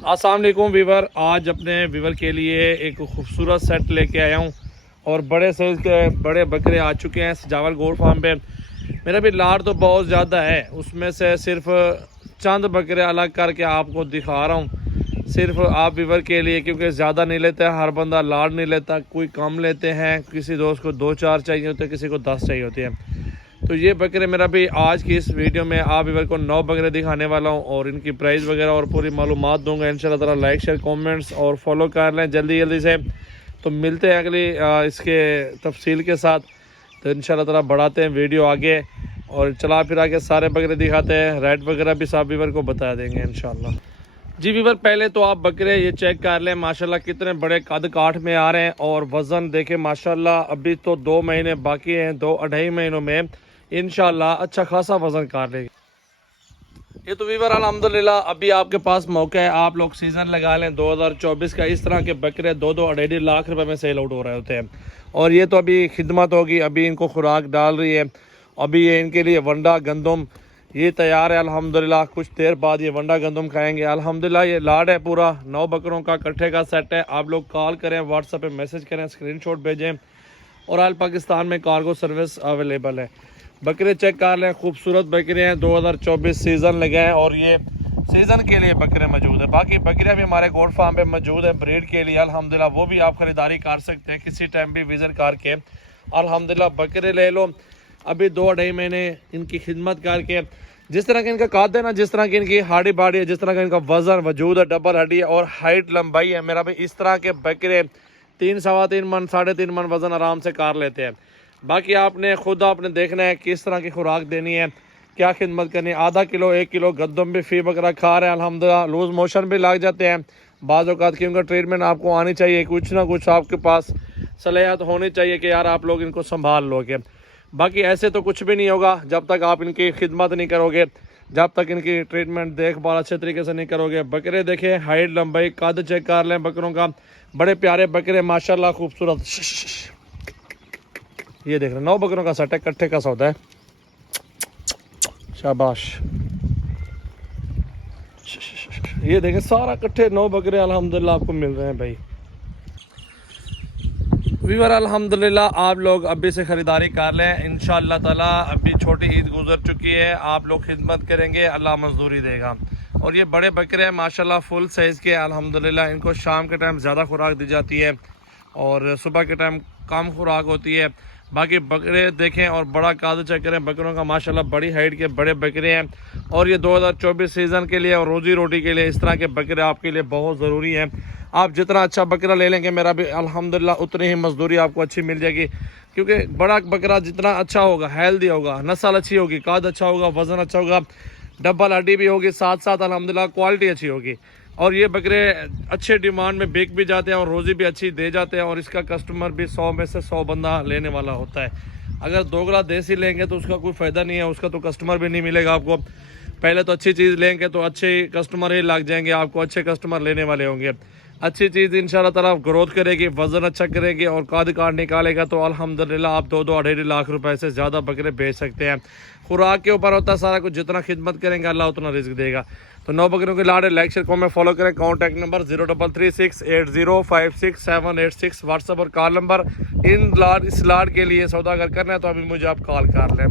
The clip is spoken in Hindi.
अस्सलाम वालेकुम वीवर। आज अपने वीवर के लिए एक खूबसूरत सेट लेके आया हूँ और बड़े साइज़ के बड़े बकरे आ चुके हैं सजावल गोट फार्म पे। मेरा भी लाड़ तो बहुत ज़्यादा है, उसमें से सिर्फ चंद बकरे अलग करके आपको दिखा रहा हूँ सिर्फ आप वीवर के लिए, क्योंकि ज़्यादा नहीं लेते, हर बंदा लाड़ नहीं लेता, कोई कम लेते हैं, किसी दोस्त को 2-4 चाहिए होते हैं, किसी को 10 चाहिए होते हैं। तो ये बकरे मेरा भी आज की इस वीडियो में आप वीवर को 9 बकरे दिखाने वाला हूँ और इनकी प्राइस वगैरह और पूरी मालूमात दूंगा इंशाल्लाह ताला। लाइक शेयर कमेंट्स और फॉलो कर लें जल्दी जल्दी से। तो मिलते हैं अगली इसके तफसील के साथ। तो इंशाल्लाह ताला बढ़ाते हैं वीडियो आगे और चला फिरा के सारे बकरे दिखाते हैं। रेट वगैरह भी सब वीवर को बता देंगे इंशाल्लाह। जी वीवर, पहले तो आप बकरे ये चेक कर लें माशाल्लाह कितने बड़े कद काठ में आ रहे हैं और वज़न देखें माशाल्लाह। अभी तो 2 महीने बाकी हैं, 2-2.5 महीनों में इंशाल्लाह अच्छा खासा वज़न कर लेगी ये। तो वीवर अल्हम्दुलिल्लाह अभी आपके पास मौका है, आप लोग सीज़न लगा लें 2024 का। इस तरह के बकरे 2-2-2.5 लाख रुपए में सेल आउट हो रहे होते हैं और ये तो अभी खिदमत होगी, अभी इनको खुराक डाल रही है। अभी ये इनके लिए वंडा गंदम ये तैयार है अल्हम्दुलिल्लाह। कुछ देर बाद ये वंडा गंदम खाएंगे अल्हम्दुलिल्लाह। ये लाड है पूरा 9 बकरों का इकट्ठे का सेट है। आप लोग कॉल करें, व्हाट्सएप पे मैसेज करें, स्क्रीनशॉट भेजें और आल पाकिस्तान में कार्गो सर्विस अवेलेबल है। बकरे चेक कर लें, खूबसूरत बकरे हैं, 2024 सीज़न लगे हैं और ये सीज़न के लिए बकरे मौजूद है। बाकी बकरियां भी हमारे गोट फार्म पे मौजूद है ब्रीड के लिए अल्हम्दुलिल्लाह, वो भी आप ख़रीदारी कर सकते हैं किसी टाइम भी विज़िट करके अल्हम्दुलिल्लाह बकरे ले लो। अभी 2-2.5 महीने इनकी खिदमत करके जिस तरह का इनका कद है ना, जिस तरह की इनकी हाडी बाडी है, जिस तरह का इनका वज़न वजूद है, डबल हड्डी है और हाइट लंबाई है, मेरा भी इस तरह के बकरे 3-3.25 मन 3.5 मन वज़न आराम से कर लेते हैं। बाकी आपने खुद आपने देखना है किस तरह की खुराक देनी है, क्या खिदमत करनी है। आधा किलो 1 किलो गंदम भी फी बकरा खा रहे हैं अल्हम्दुलिल्लाह। लूज़ मोशन भी लग जाते हैं बाज़ औक़ात की, उनका ट्रीटमेंट आपको आनी चाहिए, कुछ ना कुछ आपके पास सलाहियत होनी चाहिए कि यार आप लोग इनको संभाल लोगे। बाकी ऐसे तो कुछ भी नहीं होगा जब तक आप इनकी खिदमत नहीं करोगे, जब तक इनकी ट्रीटमेंट देखभाल अच्छे तरीके से नहीं करोगे। बकरे देखें, हाइट लंबाई कद चेक कर लें बकरों का, बड़े प्यारे बकरे माशाल्लाह खूबसूरत। ये देख रहे 9 बकरों का सेट है, इकट्ठे का सौदा है। शाबाश। ये देखें सारा इकट्ठे 9 बकरे अल्हम्दुलिल्लाह आपको मिल रहे हैं भाई। वीवर अल्हम्दुलिल्लाह आप लोग अभी से ख़रीदारी कर लें इंशाअल्लाह ताला। अभी छोटी ईद गुजर चुकी है, आप लोग खिदमत करेंगे अल्लाह मजदूरी देगा। और ये बड़े बकरे हैं माशाल्लाह फुल साइज़ के अल्हम्दुलिल्लाह। इनको शाम के टाइम ज़्यादा खुराक दी जाती है और सुबह के टाइम कम खुराक होती है। बाकी बकरे देखें और बड़ा कद चेक करें बकरों का माशाल्लाह, बड़ी हाइट के बड़े बकरे हैं और ये 2024 सीज़न के लिए और रोज़ी रोटी के लिए इस तरह के बकरे आपके लिए बहुत ज़रूरी हैं। आप जितना अच्छा बकरा ले लेंगे मेरा भी अल्हम्दुलिल्लाह उतनी ही मजदूरी आपको अच्छी मिल जाएगी, क्योंकि बड़ा बकरा जितना अच्छा होगा, हेल्दी होगा, नस्ल अच्छी होगी, कद अच्छा होगा, वज़न अच्छा होगा, डबल हड्डी भी होगी, साथ साथ अल्हम्दुलिल्लाह क्वालिटी अच्छी होगी। और ये बकरे अच्छे डिमांड में बिक भी जाते हैं और रोज़ी भी अच्छी दे जाते हैं और इसका कस्टमर भी 100 में से 100 बंदा लेने वाला होता है। अगर दोगला देसी लेंगे तो उसका कोई फ़ायदा नहीं है, उसका तो कस्टमर भी नहीं मिलेगा आपको। पहले तो अच्छी चीज़ लेंगे तो अच्छे कस्टमर ही लग जाएंगे, आपको अच्छे कस्टमर लेने वाले होंगे। अच्छी चीज़ इंशाल्लाह ताला ग्रोथ करेगी, वज़न अच्छा करेगी और कद काट निकालेगा तो अल्हम्दुलिल्लाह आप 2-2-2.5 लाख रुपए से ज़्यादा बकरे बेच सकते हैं। खुराक के ऊपर होता है सारा कुछ, जितना खिदमत करेंगे अल्लाह उतना रिस्क देगा। तो 9 बकरों के लाड़ लाइक शेयर कमेंट फॉलो करें। कॉन्टैक्ट नंबर 033680568786 व्हाट्सएप और कॉल नंबर। इस लाड़ के लिए सौदा अगर करना है तो अभी मुझे आप कॉल कर लें।